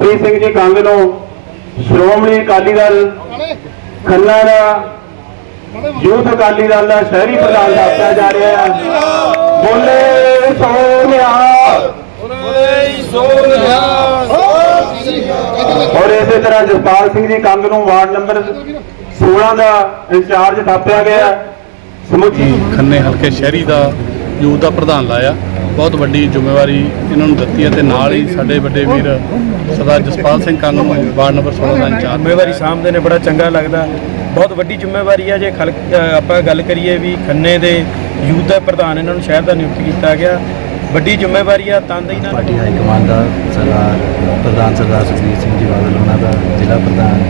ਪ੍ਰੀਤ ਸਿੰਘ ਜੀ ਕੰਗ ਨੂੰ ਸ਼੍ਰੋਮਣੀ ਅਕਾਲੀ ਦਲ ਖੰਨਾ ਦਾ ਯੂਥ ਅਕਾਲੀ ਦਲ ਦਾ ਸ਼ਹਿਰੀ ਪ੍ਰਧਾਨ ਦੱਸਿਆ ਜਾ ਰਿਹਾ ਹੈ। ਬੋਲੇ ਸੋਨਿਆ ਔਰ ਇਸੇ ਤਰ੍ਹਾਂ ਜਸਪਾਲ ਸਿੰਘ ਜੀ ਕੰਗ ਨੂੰ ਵਾਰਡ ਨੰਬਰ 16 ਦਾ ਇੰਚਾਰਜ ਥਾਪਿਆ ਗਿਆ। ਸਮੁੱਚੀ ਖੰਨੇ ਹਲਕੇ ਸ਼ਹਿਰੀ ਦਾ ਯੂਥ ਦਾ ਪ੍ਰਧਾਨ ਲਾਇਆ। ਬਹੁਤ ਵੱਡੀ ਜ਼ਿੰਮੇਵਾਰੀ ਇਹਨਾਂ ਨੂੰ ਦਿੱਤੀ ਹੈ ਤੇ ਨਾਲ ਹੀ ਸਾਡੇ ਵੱਡੇ ਵੀਰ ਸਰਦਾਰ ਜਸਪਾਲ ਸਿੰਘ ਕੰਗ ਨੂੰ ਵਾਰਡ ਨੰਬਰ 16 ਦਾ ਇੰਚਾਰਜ। ਜ਼ਿੰਮੇਵਾਰੀ ਸਾਹਮਣੇ ਨੇ, ਬੜਾ ਚੰਗਾ ਲੱਗਦਾ। ਬਹੁਤ ਵੱਡੀ ਜ਼ਿੰਮੇਵਾਰੀ ਹੈ ਜੇ ਖਲ ਆਪਾਂ ਗੱਲ ਕਰੀਏ ਵੀ ਖੰਨੇ ਦੇ ਯੂਥ ਦਾ ਪ੍ਰਧਾਨ ਇਹਨਾਂ ਨੂੰ ਸ਼ਹਿਰ ਦਾ ਨਿਯੁਕਤ ਕੀਤਾ ਗਿਆ। ਵੱਡੀ ਜ਼ਿੰਮੇਵਾਰੀ ਆ ਤੰਦ ਇਹਨਾਂ ਪਾਰਟੀ ਹਾਈ ਕਮਾਂਡ ਦਾ ਸਰਦਾਰ ਪ੍ਰਧਾਨ ਸਰਦਾਰ ਸੁਖਬੀਰ ਸਿੰਘ ਜੀ ਬਾਦਲ ਉਹਨਾਂ ਦਾ ਜ਼ਿਲ੍ਹਾ ਪ੍ਰਧਾਨ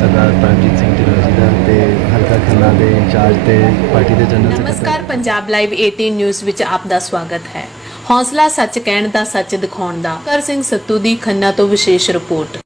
ਸਰਦਾਰ ਪਰਮਜੀਤ ਸਿੰਘ ਢਿੱਲੋਂ ਜੀ ਦਾ ਤੇ ਹਲਕਾ ਖੰਨਾ ਦੇ ਇੰਚਾਰਜ ਤੇ ਪਾਰਟੀ ਦੇ ਜਨਰਲ ਨਮਸਕਾਰ ਪੰਜਾਬ ਲਾਈਵ 18 ਨਿਊਜ਼ ਵਿੱਚ ਆਪ ਦਾ ਸਵਾਗਤ ਹੈ। ਹੌਸਲਾ ਸੱਚ ਕਹਿਣ ਦਾ ਸੱਚ ਦਿਖਾਉਣ ਦਾ। ਕਰ ਸਿੰਘ ਸੱਤੂ ਦੀ ਖੰਨਾ ਤੋਂ ਵਿਸ਼ੇਸ਼ ਰਿਪੋਰਟ।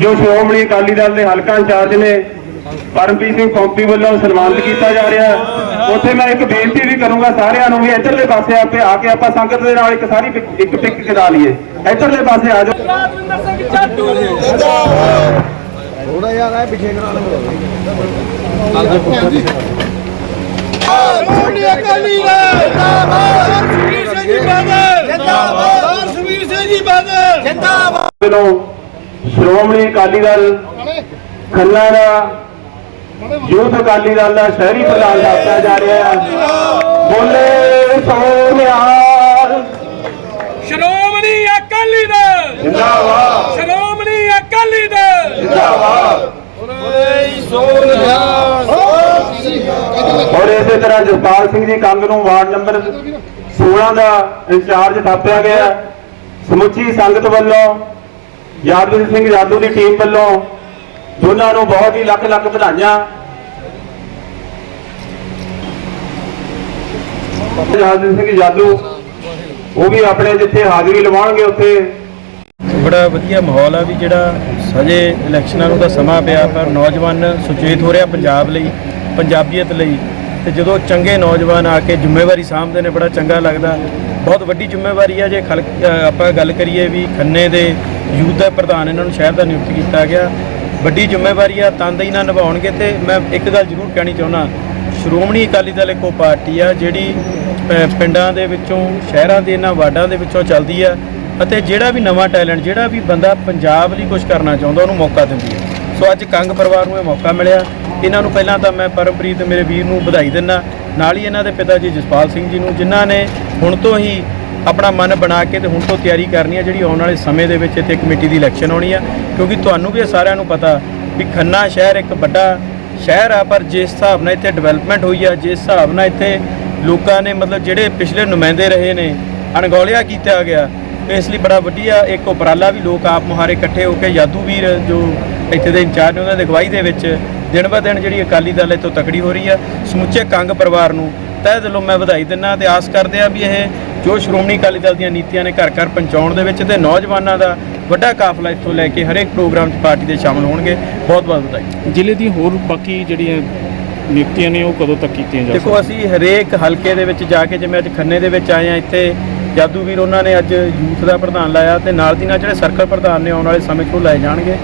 ਜੋ ਸ਼੍ਰੋਮਣੀ ਅਕਾਲੀ ਦਲ ਦੇ ਹਲਕਾ ਇੰਚਾਰਜ ਨੇ ਪਰਮਜੀਤ ਸਿੰਘ ਪੌਂਪੀ ਵੱਲੋਂ ਸਨਮਾਨਿਤ ਕੀਤਾ ਜਾ ਰਿਹਾ ਹੈ। ਉੱਥੇ ਮੈਂ ਇੱਕ ਬੇਨਤੀ ਵੀ ਕਰੂੰਗਾ ਸਾਰਿਆਂ ਨੂੰ ਵੀ ਇੱਧਰਲੇ ਪਾਸੇ ਆਪੇ ਆ ਕੇ ਆਪਾਂ ਸੰਗਤ ਦੇ ਨਾਲ ਇੱਕ ਸਾਰੀ ਇੱਕ ਪਿਕ ਕਰਾ ਲਈਏ। ਇੱਧਰਲੇ ਪਾਸੇ ਆ ਜਾਓ। ਸ਼੍ਰੋਮਣੀ ਅਕਾਲੀ ਦਲ। ਵੱਲੋਂ ਸ਼੍ਰੋਮਣੀ ਅਕਾਲੀ ਦਲ ਖੰਨਾ ਦਾ ਯੂਥ ਅਕਾਲੀ ਦਲ ਦਾ ਸ਼ਹਿਰੀ ਪ੍ਰਧਾਨ ਦੱਸਿਆ ਜਾ ਰਿਹਾ ਹੈ। ਬੋਲੇ ਸੋਨਿਆ ਸ਼੍ਰੋਮਣੀ ਅਕਾਲੀ ਦਲ। ਜਿੰਦਾਬਾਦ। ਸ਼੍ਰੋਮਣੀ ਅਕਾਲੀ ਦਲ। ਜਿੰਦਾਬਾਦ। ਔਰ ਇਸੇ ਤਰ੍ਹਾਂ ਜਸਪਾਲ ਸਿੰਘ ਜੀ ਕੰਗ ਨੂੰ ਵਾਰਡ ਨੰਬਰ 16 ਦਾ ਇੰਚਾਰਜ ਥਾਪਿਆ ਗਿਆ। ਸਮੁੱਚੀ ਸੰਗਤ ਵੱਲੋਂ ਯਾਦਵੀਰ ਸਿੰਘ ਜਾਦੂ ਦੀ ਟੀਮ ਵੱਲੋਂ ਦੋਨਾਂ ਨੂੰ ਬਹੁਤ ਹੀ ਲੱਖ ਲੱਖ ਵਧਾਈਆਂ। ਯਾਦਵੀਰ ਸਿੰਘ ਜਾਦੂ, ਉਹ ਵੀ ਆਪਣੇ ਜਿੱਥੇ ਹਾਜ਼ਰੀ ਲਵਾਉਣਗੇ ਉੱਥੇ। ਬੜਾ ਵਧੀਆ ਮਾਹੌਲ ਆ ਵੀ ਜਿਹੜਾ ਹਜੇ ਇਲੈਕਸ਼ਨਾਂ ਨੂੰ ਤਾਂ ਸਮਾਂ ਪਿਆ, ਪਰ ਨੌਜਵਾਨ ਸੁਚੇਤ ਹੋ ਰਿਹਾ ਪੰਜਾਬ ਲਈ, ਪੰਜਾਬੀਅਤ ਲਈ। ਤੇ ਜਦੋਂ ਚੰਗੇ ਨੌਜਵਾਨ ਆ ਕੇ ਜ਼ਿੰਮੇਵਾਰੀ ਸਾਂਭਦੇ ਨੇ, ਬੜਾ ਚੰਗਾ ਲੱਗਦਾ। ਬਹੁਤ ਵੱਡੀ ਜ਼ਿੰਮੇਵਾਰੀ ਆ ਜੇ ਖਲਕ ਆਪਾਂ ਗੱਲ ਕਰੀਏ ਵੀ ਖੰਨੇ ਦੇ ਯੂਥ ਦਾ ਪ੍ਰਧਾਨ ਇਹਨਾਂ ਨੂੰ ਸ਼ਹਿਰ ਦਾ ਨਿਯੁਕਤ ਕੀਤਾ ਗਿਆ। ਵੱਡੀ ਜ਼ਿੰਮੇਵਾਰੀ ਆ ਤਨਦੇਹੀ ਨਾਲ ਨਿਭਾਉਣਗੇ ਤੇ ਮੈਂ ਇੱਕ ਗੱਲ ਜ਼ਰੂਰ ਕਹਿਣੀ ਚਾਹੁੰਦਾ। ਸ਼੍ਰੋਮਣੀ ਅਕਾਲੀ ਦਲ ਇੱਕੋ ਪਾਰਟੀ ਆ ਜਿਹੜੀ ਅ, ਪਿੰਡਾਂ ਦੇ ਵਿੱਚੋਂ ਸ਼ਹਿਰਾਂ ਦੇ ਇਹਨਾਂ ਵਾਰਡਾਂ ਦੇ ਵਿੱਚੋਂ ਚੱਲਦੀ ਆ ਅਤੇ ਜਿਹੜਾ ਵੀ ਨਵਾਂ ਟੈਲੈਂਟ ਜਿਹੜਾ ਵੀ ਬੰਦਾ ਪੰਜਾਬ ਲਈ ਕੁਝ ਕਰਨਾ ਚਾਹੁੰਦਾ ਉਹਨੂੰ ਮੌਕਾ ਦਿੰਦੀ ਹੈ ਸੋ ਅੱਜ ਕੰਗ ਪਰਿਵਾਰ ਨੂੰ ਇਹ ਮੌਕਾ ਮਿਲਿਆ। ਇਹਨਾਂ ਨੂੰ ਪਹਿਲਾਂ ਤਾਂ ਮੈਂ ਪਰਮਪ੍ਰੀਤ ਮੇਰੇ ਵੀਰ ਨੂੰ ਵਧਾਈ ਦਿੰਦਾ। ਨਾਲ ਹੀ ਇਹਨਾਂ ਦੇ ਪਿਤਾ ਜੀ ਜਸਪਾਲ ਸਿੰਘ ਜੀ ਨੂੰ ਜਿਨ੍ਹਾਂ ਨੇ ਹੁਣ ਤੋਂ ਹੀ ਆਪਣਾ ਮਨ ਬਣਾ ਕੇ ਤੇ ਹੁਣ ਤੋਂ ਤਿਆਰੀ ਕਰਨੀ ਹੈ ਜਿਹੜੀ ਆਉਣ ਵਾਲੇ ਸਮੇਂ ਦੇ ਵਿੱਚ ਇੱਥੇ ਕਮੇਟੀ ਦੀ ਇਲੈਕਸ਼ਨ ਹੋਣੀ ਆ। ਕਿਉਂਕਿ ਤੁਹਾਨੂੰ ਵੀ ਇਹ ਸਾਰਿਆਂ ਨੂੰ ਪਤਾ ਵੀ ਖੰਨਾ ਸ਼ਹਿਰ ਇੱਕ ਵੱਡਾ ਸ਼ਹਿਰ ਆ, ਪਰ ਜਿਸ ਹਿਸਾਬ ਨਾਲ ਇੱਥੇ ਡਿਵੈਲਪਮੈਂਟ ਹੋਈ ਆ, ਜਿਸ ਹਿਸਾਬ ਨਾਲ ਇੱਥੇ ਲੋਕਾਂ ਨੇ ਮਤਲਬ ਜਿਹੜੇ ਪਿਛਲੇ ਨੁਮਾਇੰਦੇ ਰਹੇ ਨੇ, ਅਣਗੌਲਿਆ ਕੀਤਾ ਗਿਆ, ਇਸ ਲਈ ਬੜਾ ਵਧੀਆ ਇੱਕ ਉਪਰਾਲਾ ਵੀ ਲੋਕ ਆਪ ਮੁਹਾਰੇ ਇਕੱਠੇ ਹੋ ਕੇ ਯਾਦੂ ਵੀਰ ਜੋ ਇੱਥੇ ਦੇ ਇੰਚਾਰਜ ਉਹਨਾਂ ਦੇ ਅਗਵਾਈ ਦੇ ਵਿੱਚ ਦਿਨ ਬ ਦਿਨ ਜਿਹੜੀ ਅਕਾਲੀ ਦਲ ਇੱਥੋਂ ਤਕੜੀ ਹੋ ਰਹੀ ਆ। ਸਮੁੱਚੇ ਕੰਗ ਪਰਿਵਾਰ ਨੂੰ ਤਹਿ ਦਿਲੋਂ ਮੈਂ ਵਧਾਈ ਦਿੰਦਾ ਤੇ ਆਸ ਕਰਦੇ ਆ ਵੀ ਇਹ ਜੋ ਸ਼੍ਰੋਮਣੀ ਅਕਾਲੀ ਦਲ ਦੀਆਂ ਨੀਤੀਆਂ ਨੇ ਘਰ ਘਰ ਪਹੁੰਚਾਉਣ ਦੇ ਵਿੱਚ ਤੇ ਨੌਜਵਾਨਾਂ ਦਾ ਵੱਡਾ ਕਾਫਲਾ ਇੱਥੋਂ ਲੈ ਕੇ ਹਰੇਕ ਪ੍ਰੋਗਰਾਮ 'ਚ ਪਾਰਟੀ ਦੇ ਸ਼ਾਮਲ ਹੋਣਗੇ। ਬਹੁਤ ਬਹੁਤ ਵਧਾਈ। ਜ਼ਿਲ੍ਹੇ ਦੀ ਹੋਰ ਬਾਕੀ ਜਿਹੜੀਆਂ ਨਿਯੁਕਤੀਆਂ ਨੇ ਉਹ ਕਦੋਂ ਤੱਕ ਕੀਤੀਆਂ ਜਾ ਦੇਖੋ ਅਸੀਂ ਹਰੇਕ ਹਲਕੇ ਦੇ ਵਿੱਚ ਜਾ ਕੇ ਜਿਵੇਂ ਅੱਜ ਖੰਨੇ ਦੇ ਵਿੱਚ ਆਏ ਆ ਇੱਥੇ ਜਾਦੂ ਵੀਰ ਉਹਨਾਂ ਨੇ ਅੱਜ ਯੂਥ ਦਾ ਪ੍ਰਧਾਨ ਲਾਇਆ ਤੇ ਨਾਲ ਦੀ ਨਾਲ ਜਿਹੜੇ ਸਰਕਲ ਪ੍ਰਧਾਨ ਨੇ ਆਉਣ ਵਾਲੇ ਸਮੇਂ 'ਚ ਉਹ ਲਾਏ ਜਾਣਗੇ।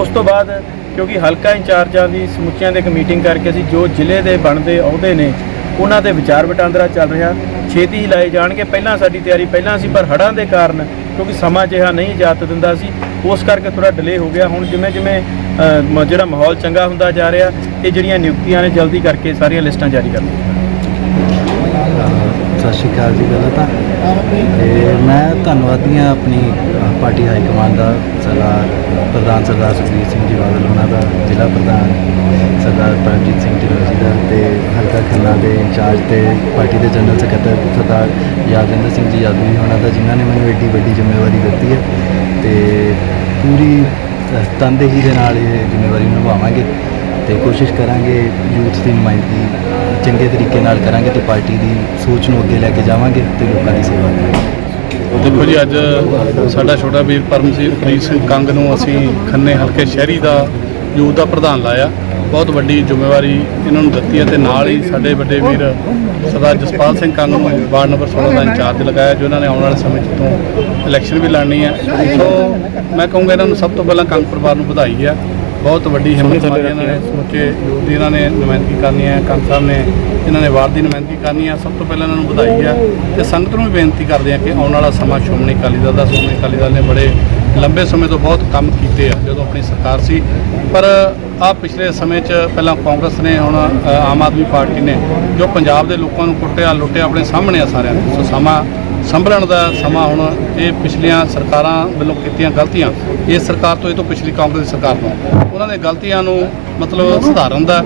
ਉਸ ਤੋਂ ਬਾਅਦ ਕਿਉਂਕਿ ਹਲਕਾ ਇੰਚਾਰਜਾਂ ਦੀ ਸਮੁੱਚਿਆਂ ਦੇ ਇੱਕ ਮੀਟਿੰਗ ਕਰਕੇ ਅਸੀਂ ਜੋ ਜ਼ਿਲ੍ਹੇ ਦੇ ਬਣਦੇ ਅਹੁਦੇ ਨੇ ਉਹਨਾਂ ਦੇ ਵਿਚਾਰ ਵਟਾਂਦਰਾ ਚੱਲ ਰਿਹਾ। ਛੇਤੀ ਹੀ ਲਾਏ ਜਾਣਗੇ। ਪਹਿਲਾਂ ਸਾਡੀ ਤਿਆਰੀ ਪਹਿਲਾਂ ਸੀ, ਪਰ ਹੜ੍ਹਾਂ ਦੇ ਕਾਰਨ ਕਿਉਂਕਿ ਸਮਾਂ ਜਿਹਾ ਨਹੀਂ ਇਜਾਜ਼ਤ ਦਿੰਦਾ ਸੀ, ਉਸ ਕਰਕੇ ਥੋੜਾ ਡਿਲੇ ਹੋ ਗਿਆ। ਹੁਣ ਜਿਵੇਂ ਜਿਵੇਂ ਜਿਹੜਾ ਮਾਹੌਲ ਚੰਗਾ ਹੁੰਦਾ ਜਾ ਰਿਹਾ, ਇਹ ਜਿਹੜੀਆਂ ਨਿਯੁਕਤੀਆਂ ਨੇ, ਜਲਦੀ ਕਰਕੇ ਸਾਰੀਆਂ ਲਿਸਟਾਂ ਜਾਰੀ ਕਰ ਦਿੱਤੀਆਂ ਸਤਿ ਸ਼੍ਰੀ ਅਕਾਲ ਜੀ, ਪਹਿਲਾਂ ਤਾਂ। ਤੇ ਮੈਂ ਧੰਨਵਾਦੀ ਹਾਂ ਆਪਣੀ ਪਾਰਟੀ ਹਾਈ ਕਮਾਂਡ ਦਾ ਸਰਦਾਰ, ਪ੍ਰਧਾਨ ਸਰਦਾਰ ਸੁਖਬੀਰ ਸਿੰਘ ਜੀ ਬਾਦਲ, ਉਹਨਾਂ ਦਾ ਜ਼ਿਲ੍ਹਾ ਪ੍ਰਧਾਨ ਸਰਦਾਰ ਪਰਮਜੀਤ ਸਿੰਘ ਹਲਕਾ ਦੇ ਇੰਚਾਰਜ ਤੇ ਪਾਰਟੀ ਦੇ ਜਨਰਲ ਸਕੱਤਰ ਸਰਦਾਰ ਯਾਦਵਿੰਦਰ ਸਿੰਘ ਜੀ ਯਾਦਵੀ ਉਹਨਾਂ ਦਾ, ਜਿਨ੍ਹਾਂ ਨੇ ਮੈਨੂੰ ਏਡੀ ਵੱਡੀ ਜ਼ਿੰਮੇਵਾਰੀ ਦਿੱਤੀ ਹੈ ਤੇ ਪੂਰੀ ਤਨਦੇਹੀ ਦੇ ਨਾਲ ਇਹ ਜ਼ਿੰਮੇਵਾਰੀ ਨਿਭਾਵਾਂਗੇ ਤੇ ਕੋਸ਼ਿਸ਼ ਕਰਾਂਗੇ ਯੂਥ ਦੀ ਨੁਮਾਇੰਦਗੀ ਚੰਗੇ ਤਰੀਕੇ ਨਾਲ ਕਰਾਂਗੇ ਤੇ ਪਾਰਟੀ ਦੀ ਸੋਚ ਨੂੰ ਅੱਗੇ ਲੈ ਕੇ ਜਾਵਾਂਗੇ ਤੇ ਲੋਕਾਂ ਦੀ ਸੇਵਾ ਕਰਾਂਗੇ। ਦੇਖੋ ਜੀ, ਅੱਜ ਸਾਡਾ ਛੋਟਾ ਵੀਰ ਪਰਮਜੀਤ ਪ੍ਰੀਤ ਸਿੰਘ ਕੰਗ ਨੂੰ ਅਸੀਂ ਖੰਨੇ ਹਲਕੇ ਸ਼ਹਿਰੀ ਦਾ ਯੂਥ ਦਾ ਪ੍ਰਧਾਨ ਲਾਇਆ। ਬਹੁਤ ਵੱਡੀ ਜ਼ਿੰਮੇਵਾਰੀ ਇਹਨਾਂ ਨੂੰ ਦਿੱਤੀ ਹੈ ਤੇ ਨਾਲ ਹੀ ਸਾਡੇ ਵੱਡੇ ਵੀਰ ਸਰਦਾਰ ਜਸਪਾਲ ਸਿੰਘ ਕੰਗ ਨੂੰ ਵਾਰਡ ਨੰਬਰ 16 ਦਾ ਇੰਚਾਰਜ ਲਗਾਇਆ, ਜੋ ਇਹਨਾਂ ਨੇ ਆਉਣ ਵਾਲੇ ਸਮੇਂ 'ਚ ਤੋਂ ਇਲੈਕਸ਼ਨ ਵੀ ਲੜਨੀ ਹੈ। ਸੋ ਮੈਂ ਕਹੂੰਗਾ ਇਹਨਾਂ ਨੂੰ ਸਭ ਤੋਂ ਪਹਿਲਾਂ ਕੰਗ ਪਰਿਵਾਰ ਨੂੰ ਵਧਾਈ ਹੈ। ਬਹੁਤ ਵੱਡੀ ਹਿੰਮਤ ਮਾਰੀ ਇਹਨਾਂ ਨੇ ਸਮੁੱਚੇ ਯੂਥ ਦੀ ਇਹਨਾਂ ਨੇ ਨੁਮਾਇੰਦਗੀ ਕਰਨੀ ਹੈ ਕੰਗ ਸਾਹਿਬ ਨੇ ਇਹਨਾਂ ਨੇ ਵਾਰਡ ਦੀ ਨੁਮਾਇੰਦਗੀ ਕਰਨੀ ਹੈ, ਸਭ ਤੋਂ ਪਹਿਲਾਂ ਇਹਨਾਂ ਨੂੰ ਵਧਾਈ ਹੈ। ਤੇ ਸੰਗਤ ਨੂੰ ਵੀ ਬੇਨਤੀ ਕਰਦੇ ਆ ਕਿ ਆਉਣ ਵਾਲਾ ਸਮਾਂ ਸ਼੍ਰੋਮਣੀ ਅਕਾਲੀ ਦਲ ਦਾ, ਸ਼੍ਰੋਮਣੀ ਅਕਾਲੀ ਦਲ ਨੇ ਬੜੇ ਲੰਬੇ ਸਮੇਂ ਤੋਂ ਬਹੁਤ ਕੰਮ ਕੀਤੇ ਆ, ਜਦੋਂ ਆਪਣੀ ਸਰਕਾਰ ਸੀ। ਪਰ ਆ ਪਿਛਲੇ ਸਮੇਂ 'ਚ ਪਹਿਲਾਂ ਕਾਂਗਰਸ ਨੇ ਹੁਣ ਆਮ ਆਦਮੀ ਪਾਰਟੀ ਨੇ ਜੋ ਪੰਜਾਬ ਦੇ ਲੋਕਾਂ ਨੂੰ ਕੁੱਟਿਆ, ਲੁੱਟਿਆ ਆਪਣੇ ਸਾਹਮਣੇ ਆ ਸਾਰਿਆਂ ਨੂੰ। ਸੋ ਸਮਾਂ ਸੰਭਲਣ ਦਾ ਸਮਾਂ ਹੁਣ ਇਹ ਪਿਛਲੀਆਂ ਸਰਕਾਰਾਂ ਵੱਲੋਂ ਕੀਤੀਆਂ ਗਲਤੀਆਂ ਇਸ ਸਰਕਾਰ ਤੋਂ ਇਹ ਤੋਂ ਪਿਛਲੀ ਕਾਂਗਰਸ ਦੀ ਸਰਕਾਰ ਤੋਂ। ਉਹਨਾਂ ਦੇ ਗਲਤੀਆਂ ਨੂੰ ਮਤਲਬ ਸੁਧਾਰਨ ਦਾ,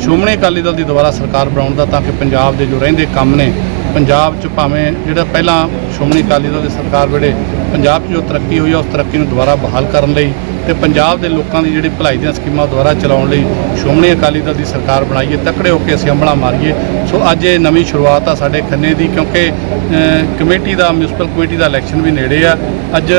ਸ਼੍ਰੋਮਣੀ ਅਕਾਲੀ ਦਲ ਦੀ ਦੁਬਾਰਾ ਸਰਕਾਰ ਬਣਾਉਣ ਦਾ ਤਾਂ ਕਿ ਪੰਜਾਬ ਦੇ ਜੋ ਰਹਿੰਦੇ ਕੰਮ ਨੇ, ਪੰਜਾਬ 'ਚ ਭਾਵੇਂ ਜਿਹੜਾ ਪਹਿਲਾਂ ਸ਼੍ਰੋਮਣੀ ਅਕਾਲੀ ਦਲ ਦੀ ਸਰਕਾਰ ਵੇਲੇ ਪੰਜਾਬ 'ਚ ਜੋ ਤਰੱਕੀ ਹੋਈ ਆ, ਉਸ ਤਰੱਕੀ ਨੂੰ ਦੁਬਾਰਾ ਬਹਾਲ ਕਰਨ ਲਈ ਤੇ ਪੰਜਾਬ ਦੇ ਲੋਕਾਂ ਦੀ ਜਿਹੜੀ ਭਲਾਈ ਦੀਆਂ ਸਕੀਮਾਂ ਦੁਬਾਰਾ ਚਲਾਉਣ ਲਈ ਸ਼੍ਰੋਮਣੀ ਅਕਾਲੀ ਦਲ ਦੀ ਸਰਕਾਰ ਬਣਾਈਏ, ਤਕੜੇ ਹੋ ਕੇ ਅਸੀਂ ਹੰਭਲਾ ਮਾਰੀਏ। ਸੋ ਅੱਜ ਇਹ ਨਵੀਂ ਸ਼ੁਰੂਆਤ ਆ ਸਾਡੇ ਖੰਨੇ ਦੀ, ਕਿਉਂਕਿ ਕਮੇਟੀ ਦਾ, ਮਿਊਨਿਸਪਲ ਕਮੇਟੀ ਦਾ ਇਲੈਕਸ਼ਨ ਵੀ ਨੇੜੇ ਆ। ਅੱਜ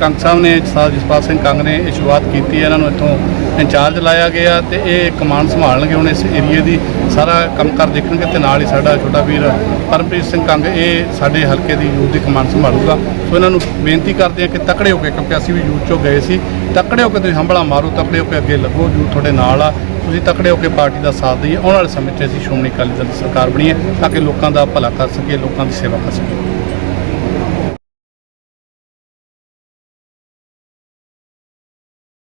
ਕੰਗ ਸਾਹਿਬ ਨੇ, ਸਰਦਾਰ ਜਸਪਾਲ ਸਿੰਘ ਕੰਗ ਨੇ ਇਹ ਸ਼ੁਰੂਆਤ ਕੀਤੀ ਹੈ। ਇਹਨਾਂ ਨੂੰ ਇੱਥੋਂ ਇੰਚਾਰਜ ਲਾਇਆ ਗਿਆ ਤੇ ਇਹ ਕਮਾਂਡ ਸੰਭਾਲਣਗੇ ਹੁਣ ਇਸ ਏਰੀਏ ਦੀ। ਸਾਰਾ ਕੰਮ ਕਰ ਦੇਖਣਗੇ ਤੇ ਨਾਲ ਹੀ ਸਾਡਾ ਛੋਟਾ ਵੀਰ ਪਰਮਪ੍ਰੀਤ ਸਿੰਘ ਕੰਗ, ਇਹ ਸਾਡੇ ਹਲਕੇ ਦੀ ਯੂਥ ਦੀ ਕਮਾਂਡ ਸੰਭਾਲੂਗਾ। ਸੋ ਇਹਨਾਂ ਨੂੰ ਬੇਨਤੀ ਕਰਦੇ ਆ ਕਿ ਤਕੜੇ ਹੋ ਕੇ, ਕਿਉਂਕਿ ਅਸੀਂ ਵੀ ਯੂਥ ਚੋਂ ਗਏ ਸੀ ਤਕੜੇ ਹੋ ਕੇ ਤੁਸੀਂ ਹੰਭਲਾ ਮਾਰੋ, ਤਕੜੇ ਹੋ ਕੇ ਅੱਗੇ ਲੱਗੋ, ਜੋ ਤੁਹਾਡੇ ਨਾਲ ਆ, ਤੁਸੀਂ ਤਕੜੇ ਹੋ ਕੇ ਪਾਰਟੀ ਦਾ ਸਾਥ ਦਈਏ, ਆਉਣ ਵਾਲੇ ਸਮੇਂ 'ਚ ਅਸੀਂ ਸ਼੍ਰੋਮਣੀ ਅਕਾਲੀ ਦਲ ਦੀ ਸਰਕਾਰ ਬਣੀਏ, ਤਾਂ ਕਿ ਲੋਕਾਂ ਦਾ ਭਲਾ ਕਰ ਸਕੀਏ, ਲੋਕਾਂ ਦੀ ਸੇਵਾ ਕਰ ਸਕੀਏ।